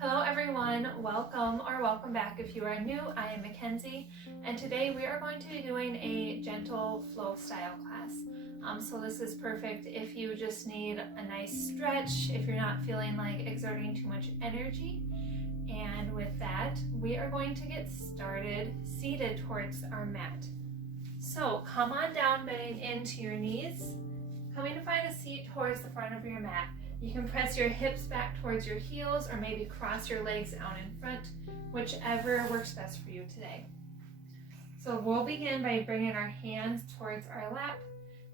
Hello everyone, welcome or welcome back if you are new. I am MaKenzie, and today we are going to be doing a gentle flow style class. So this is perfect if you just need a nice stretch, if you're not feeling like exerting too much energy. And with that, we are going to get started seated towards our mat. So come on down, bending into your knees, coming to find a seat towards the front of your mat. You can press your hips back towards your heels or maybe cross your legs out in front, whichever works best for you today. So we'll begin by bringing our hands towards our lap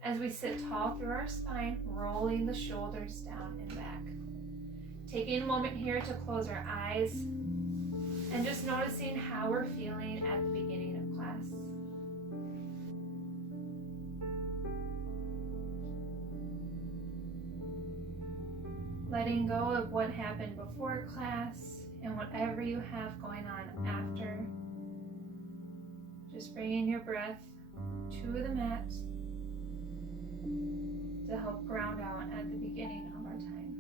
as we sit tall through our spine, rolling the shoulders down and back. Taking a moment here to close our eyes and just noticing how we're feeling at the beginning of class. Letting go of what happened before class and whatever you have going on after. Just bringing your breath to the mat to help ground out at the beginning of our time.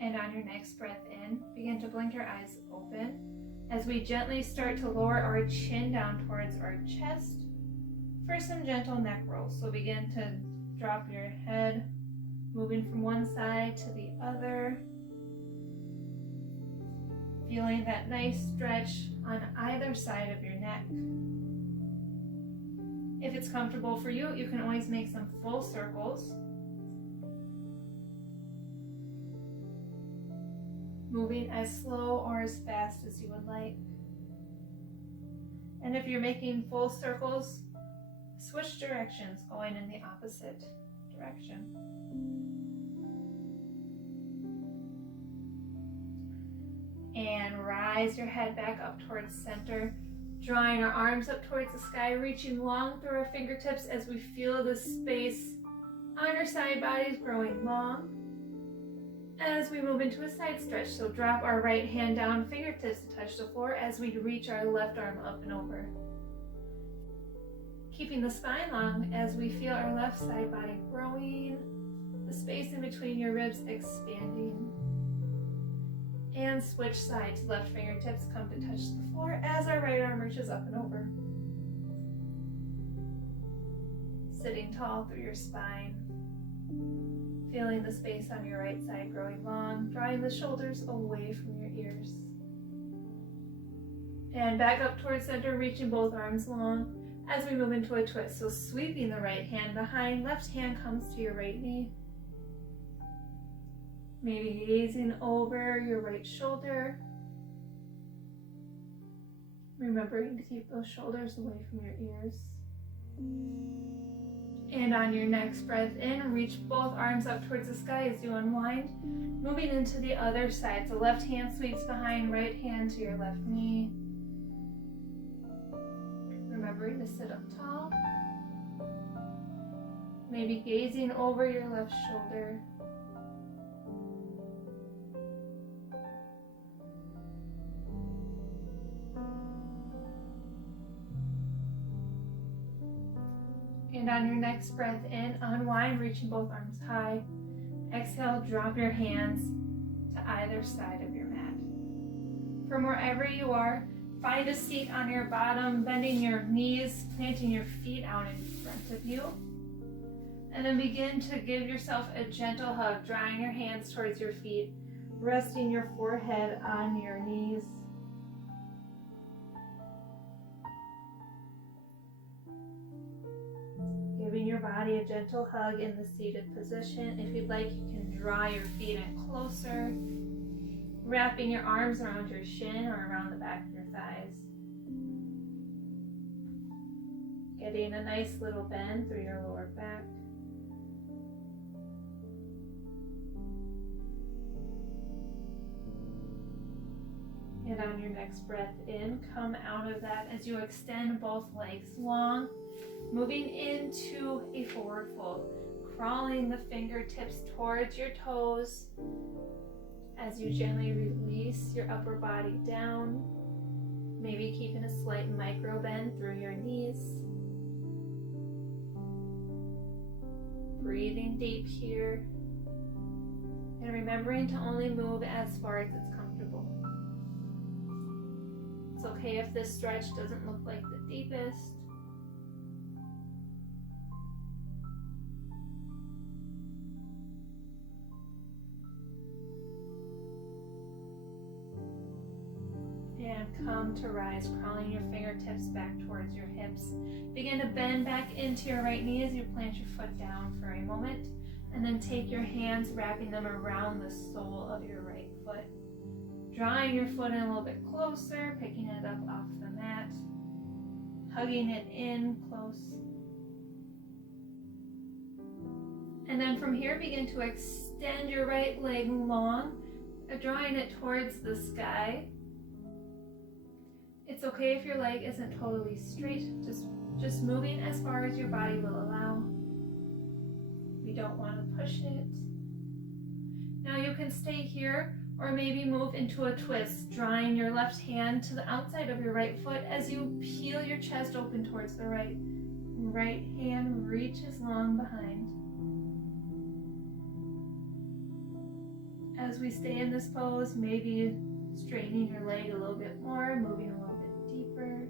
And on your next breath in, begin to blink your eyes open as we gently start to lower our chin down towards our chest for some gentle neck rolls. So begin to drop your head, moving from one side to the other. Feeling that nice stretch on either side of your neck. If it's comfortable for you, you can always make some full circles. Moving as slow or as fast as you would like. And if you're making full circles, switch directions, going in the opposite direction. And rise your head back up towards center, drawing our arms up towards the sky, reaching long through our fingertips as we feel the space on our side bodies growing long. As we move into a side stretch, so drop our right hand down, fingertips to touch the floor as we reach our left arm up and over. Keeping the spine long as we feel our left side body growing, the space in between your ribs expanding. And switch sides, left fingertips come to touch the floor as our right arm reaches up and over. Sitting tall through your spine, feeling the space on your right side growing long, drawing the shoulders away from your ears. And back up towards center, reaching both arms long as we move into a twist. So sweeping the right hand behind, left hand comes to your right knee. Maybe gazing over your right shoulder. Remembering to keep those shoulders away from your ears. And on your next breath in, reach both arms up towards the sky as you unwind. Moving into the other side. So left hand sweeps behind, right hand to your left knee. Remembering to sit up tall. Maybe gazing over your left shoulder. And on your next breath in, unwind, reaching both arms high. Exhale, drop your hands to either side of your mat. From wherever you are, find a seat on your bottom, bending your knees, planting your feet out in front of you. And then begin to give yourself a gentle hug, drawing your hands towards your feet, resting your forehead on your knees. Giving your body a gentle hug in the seated position. If you'd like, you can draw your feet in closer, wrapping your arms around your shin or around the back of your thighs. Getting a nice little bend through your lower back. And on your next breath in, come out of that as you extend both legs long, moving into a forward fold, crawling the fingertips towards your toes as you gently release your upper body down, maybe keeping a slight micro bend through your knees. Breathe breathing deep here. And remembering to only move as far as it's comfortable. It's okay if this stretch doesn't look like the deepest. And come to rise, crawling your fingertips back towards your hips. Begin to bend back into your right knee as you plant your foot down for a moment. And then take your hands, wrapping them around the sole of your right foot. Drawing your foot in a little bit closer, picking it up off the mat. Hugging it in close. And then from here, begin to extend your right leg long, drawing it towards the sky. It's okay if your leg isn't totally straight, just moving as far as your body will allow. We don't want to push it. Now you can stay here or maybe move into a twist, drawing your left hand to the outside of your right foot as you peel your chest open towards the right. Right hand reaches long behind. As we stay in this pose, maybe straightening your leg a little bit more, moving a little bit deeper.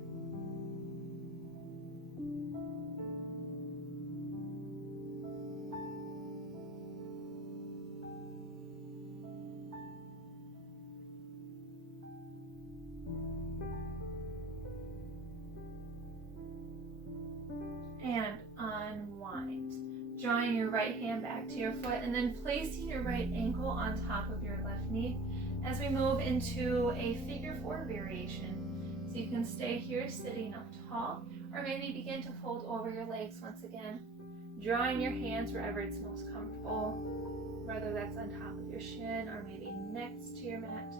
And unwind. Drawing your right hand back to your foot and then placing your right ankle on top of your left knee as we move into a figure four variation. So you can stay here sitting up tall or maybe begin to fold over your legs once again. Drawing your hands wherever it's most comfortable, whether that's on top of your shin or maybe next to your mat.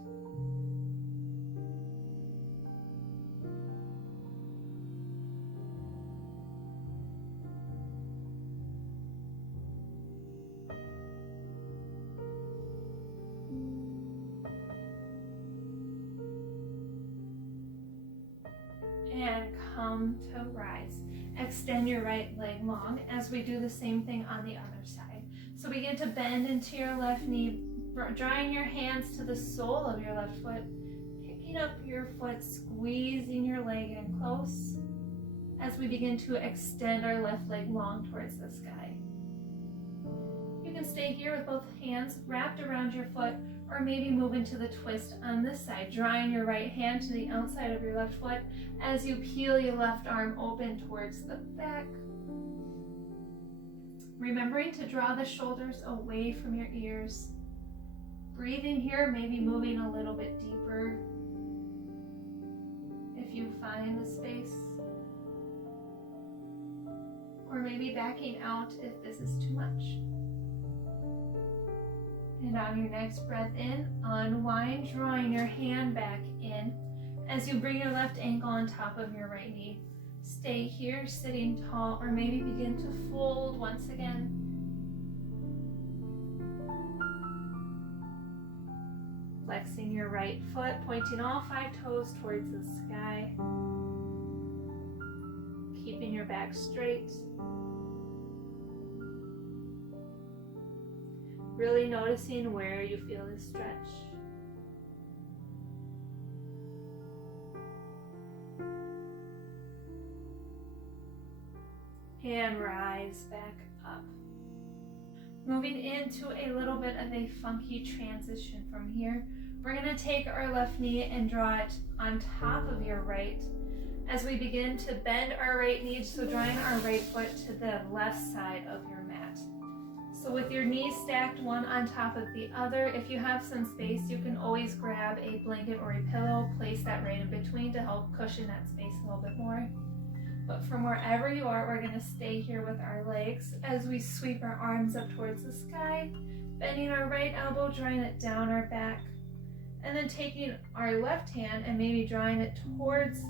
And come to rise. Extend your right leg long as we do the same thing on the other side. So begin to bend into your left knee, drawing your hands to the sole of your left foot, picking up your foot, squeezing your leg in close as we begin to extend our left leg long towards the sky. You can stay here with both hands wrapped around your foot or maybe move into the twist on this side, drawing your right hand to the outside of your left foot as you peel your left arm open towards the back. Remembering to draw the shoulders away from your ears. Breathing here, maybe moving a little bit deeper if you find the space. Or maybe backing out if this is too much. And on your next breath in, unwind, drawing your hand back in as you bring your left ankle on top of your right knee. Stay here, sitting tall, or maybe begin to fold once again. Flexing your right foot, pointing all 5 toes towards the sky. Keeping your back straight. Really noticing where you feel the stretch. And rise back up. Moving into a little bit of a funky transition from here. We're going to take our left knee and draw it on top of your right as we begin to bend our right knee, so drawing our right foot to the left side of your mat. So with your knees stacked one on top of the other, if you have some space, you can always grab a blanket or a pillow, place that right in between to help cushion that space a little bit more. But from wherever you are, we're going to stay here with our legs as we sweep our arms up towards the sky, bending our right elbow, drawing it down our back, and then taking our left hand and maybe drawing it towards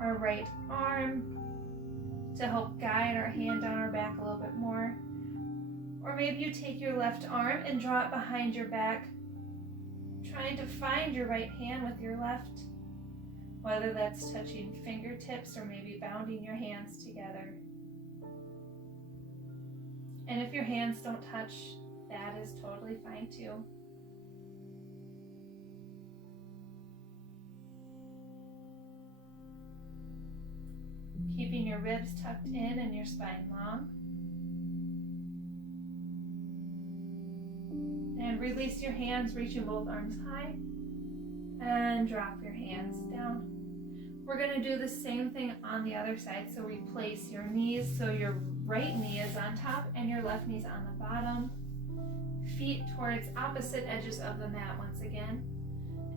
our right arm to help guide our hand down our back a little bit more. Or maybe you take your left arm and draw it behind your back, trying to find your right hand with your left, whether that's touching fingertips or maybe bounding your hands together. And if your hands don't touch, that is totally fine too. Keeping your ribs tucked in and your spine long. And release your hands, reaching both arms high. And drop your hands down. We're going to do the same thing on the other side. So replace your knees. So your right knee is on top and your left knee is on the bottom. Feet towards opposite edges of the mat once again.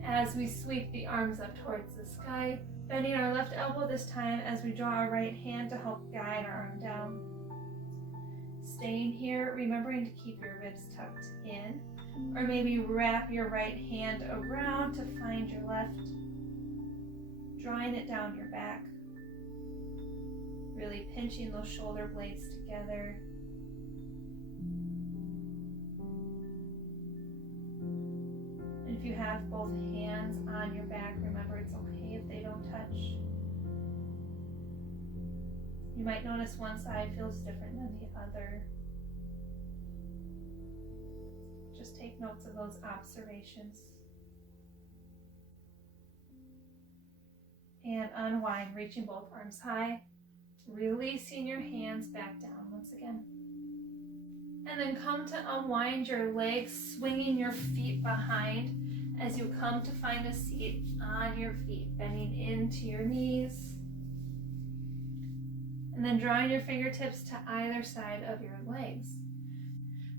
As we sweep the arms up towards the sky, bending our left elbow this time as we draw our right hand to help guide our arm down. Staying here, remembering to keep your ribs tucked in, or maybe wrap your right hand around to find your left, drawing it down your back, really pinching those shoulder blades together. And if you have both hands on your back, remember it's okay if they don't touch. You might notice one side feels different than the other. Just take notes of those observations. And unwind, reaching both arms high, releasing your hands back down once again. And then come to unwind your legs, swinging your feet behind as you come to find a seat on your feet, bending into your knees. And then drawing your fingertips to either side of your legs.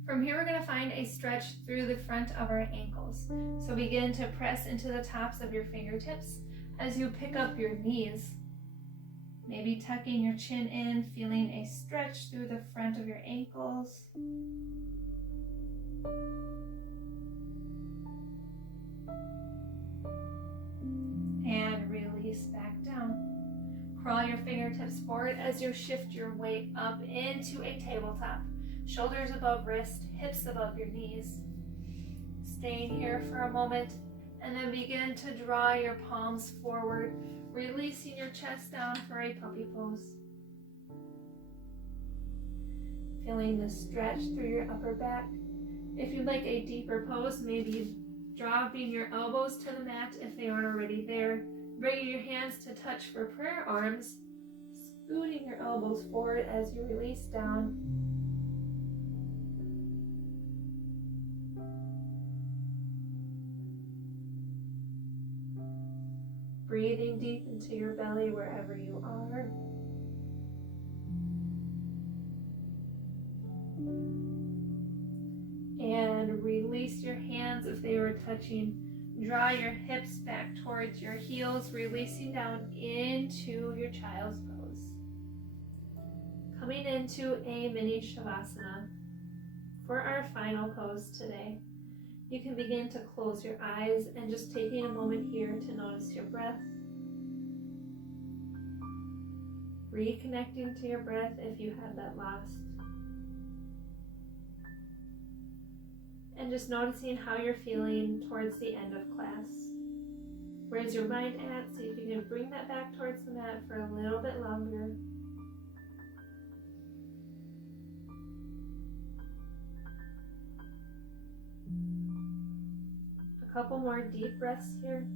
From here, we're going to find a stretch through the front of our ankles. So begin to press into the tops of your fingertips as you pick up your knees. Maybe tucking your chin in, feeling a stretch through the front of your ankles. And release back down. Crawl your fingertips forward as you shift your weight up into a tabletop. Shoulders above wrist, hips above your knees. Staying here for a moment, and then begin to draw your palms forward, releasing your chest down for a puppy pose. Feeling the stretch through your upper back. If you'd like a deeper pose, maybe dropping your elbows to the mat if they aren't already there. Bringing your hands to touch for prayer arms. Scooting your elbows forward as you release down. Breathing deep into your belly wherever you are. And release your hands if they were touching. Draw your hips back towards your heels, releasing down into your child's pose. Coming into a mini Shavasana for our final pose today. You can begin to close your eyes and just taking a moment here to notice your breath. Reconnecting to your breath if you had that lost. And just noticing how you're feeling towards the end of class. Where's your mind at? See if you can bring that back towards the mat for a little bit longer. A couple more deep breaths here.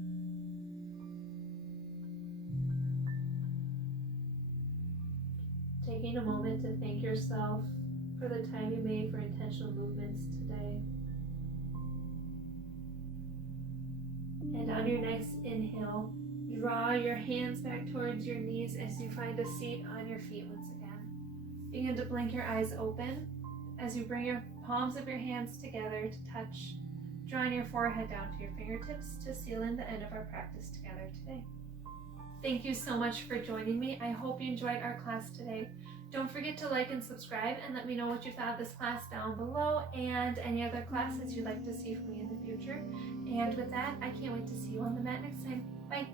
Taking a moment to thank yourself for the time you made for intentional movements today. And on your next inhale, draw your hands back towards your knees as you find a seat on your feet once again. Begin to blink your eyes open as you bring your palms of your hands together to touch, drawing your forehead down to your fingertips to seal in the end of our practice together today. Thank you so much for joining me. I hope you enjoyed our class today. Don't forget to like and subscribe and let me know what you thought of this class down below and any other classes you'd like to see from me in the future. And with that, I can't wait to see you on the mat next time. Bye.